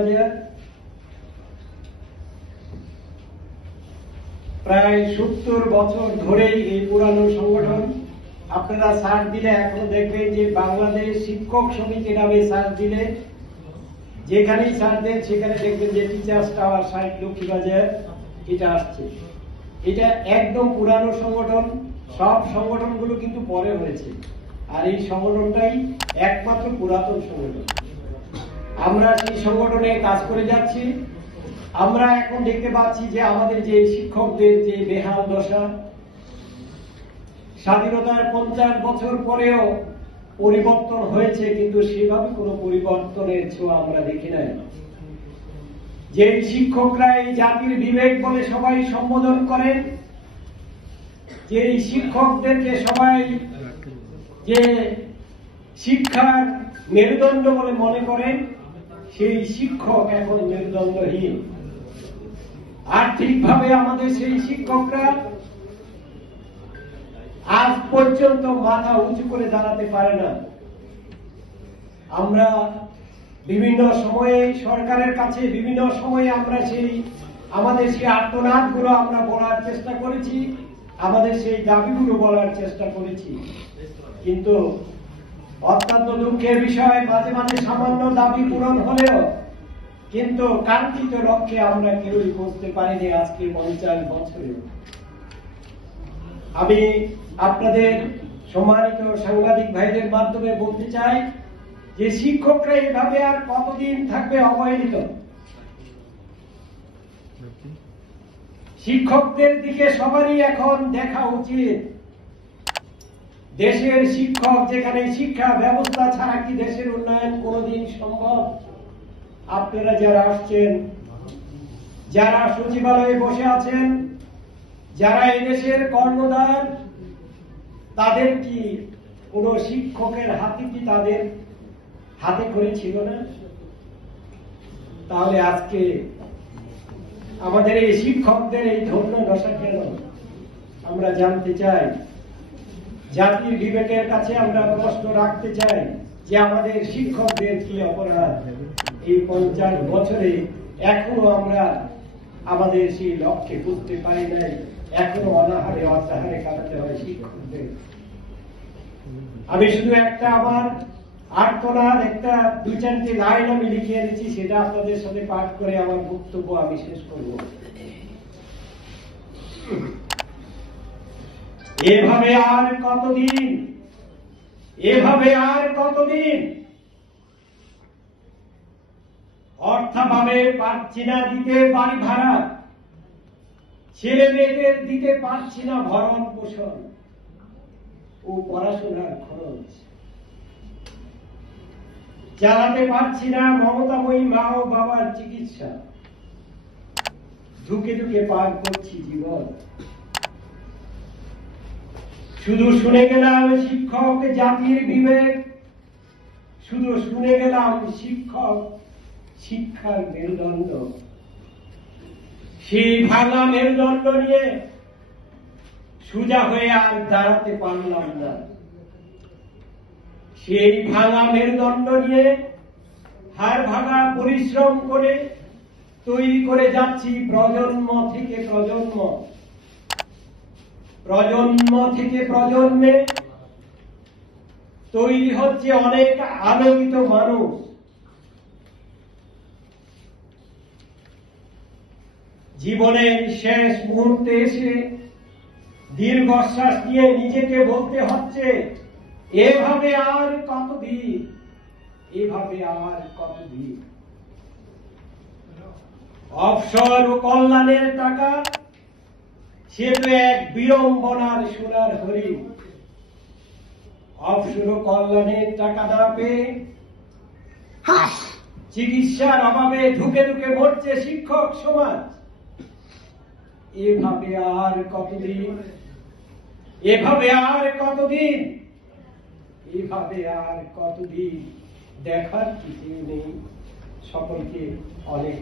লক্ষ্মীবাজার। প্রায় 70 বছর ধরেই এই পুরানো সংগঠন। আপনারা সার্চ দিলে এখনো দেখবেন যে বাংলাদেশ শিক্ষক সমিতি নামে সার্চ দিলে যেখানেই সার্চ দেন সেখানে দেখবেন যে টিচার্স টাওয়ার সাইট লক্ষ্মীবাজার এটা আসছে। এটা একদম পুরানো সংগঠন। সব সংগঠনগুলো কিন্তু পরে হয়েছে, আর এই সংগঠনটাই একমাত্র পুরাতন সংগঠন। আমরা সেই সংগঠনে কাজ করে যাচ্ছি। আমরা এখন দেখতে পাচ্ছি যে আমাদের যে শিক্ষকদের যে বেহাল দশা, স্বাধীনতার 50 বছর পরেও পরিবর্তন হয়েছে, কিন্তু সেভাবে কোনো পরিবর্তনের ছোঁয়া আমরা দেখি নাই। যে শিক্ষকরা এই জাতির বিবেক বলে সবাই সম্বোধন করেন, যে শিক্ষকদেরকে সবাই যে শিক্ষার মেরুদণ্ড বলে মনে করেন, সেই শিক্ষক এখন মেরুদণ্ডহীন। আর্থিকভাবে আমাদের সেই শিক্ষকরা আজ পর্যন্ত মাথা উঁচু করে দাঁড়াতে পারে না। আমরা বিভিন্ন সময়ে সরকারের কাছে বিভিন্ন সময়ে আমরা আমাদের সেই আর্তনাদগুলো আমরা বলার চেষ্টা করেছি, আমাদের সেই দাবিগুলো বলার চেষ্টা করেছি, কিন্তু অত্যন্ত দুঃখের বিষয় মাঝে মাঝে সামান্য দাবি পূরণ হলেও কিন্তু কাঙ্ক্ষিত লক্ষ্যে আমরা কেউই পৌঁছতে পারিনি আজকে 50 বছরে। আমি আপনাদের সম্মানিত সাংবাদিক ভাইদের মাধ্যমে বলতে চাই যে শিক্ষকরা এভাবে আর কতদিন থাকবে অবহেলিত? শিক্ষকদের দিকে সবারই এখন দেখা উচিত। দেশের শিক্ষক, যেখানে শিক্ষা ব্যবস্থা ছাড়া কি দেশের উন্নয়ন কোনদিন সম্ভব? আপনারা যারা আসছেন, যারা সচিবালয়ে বসে আছেন, যারা এই দেশের কর্ণধার, তাদের কি কোন শিক্ষকের হাতে কি তাদের হাতে করে ছিল না? তাহলে আজকে আমাদের এই শিক্ষকদের এই ধন্য দশা কেন? আমরা জানতে চাই। জাতির বিবেকের কাছে আমরা প্রশ্ন রাখতে চাই যে আমাদের শিক্ষকদের কি অপরাধ? এই 50 বছরে এখনো আমরা আমাদের সেই লক্ষ্যে পৌঁছতে পারি নাই। এখনো অনাহারে অত্যাহারে কাটাতে হয় শিক্ষকদের। আমি শুধু একটা আমার আর্তনাদ, একটা 2-4টি লাইন আমি লিখে এনেছি, সেটা আপনাদের সাথে পাঠ করে আমার বক্তব্য আমি শেষ করব। এভাবে আর কতদিন? এভাবে আর কতদিন? অর্থাভাবে পারছি না দিতে বাড়ি ভাড়া, ছেলে মেয়েদের দিতে পারছি না ভরণ পোষণ ও পড়াশোনার খরচ, চালাতে পারছি না মমতাময়ী মা ও বাবার চিকিৎসা, ধুকে ধুকে পার করছি জীবন। শুধু শুনে গেলাম শিক্ষক জাতির বিবেক, শুধু শুনে গেলাম শিক্ষক শিক্ষার মেরুদণ্ড। সেই ভাঙা মেরুদণ্ড নিয়ে সোজা হয়ে আর দাঁড়াতে পারলাম না। সেই ভাঙা মেরুদণ্ড নিয়ে হাড় ভাঙা পরিশ্রম করে তৈরি করে যাচ্ছি প্রজন্ম থেকে প্রজন্ম, প্রজন্ম থেকে প্রজন্মে তৈরি হচ্ছে অনেক আলোকিত মানুষ। জীবনের শেষ মুহূর্তে এসে দীর্ঘশ্বাস নিয়ে নিজেকে বলতে হচ্ছে, এভাবে আর কতদিন? এভাবে আর কতদিন? অবসর ও কল্যাণের টাকা সে তো এক বিড়ম্বনার সোনার হরিণ। অবসর ও কল্যাণের টাকা না পেয়ে চিকিৎসার অভাবে ধুকে ধুকে মরছে শিক্ষক সমাজ। এভাবে আর কতদিন? এভাবে আর কতদিন? এভাবে আর কতদিন? দেখার কিছু নেই। সকলকে অনেক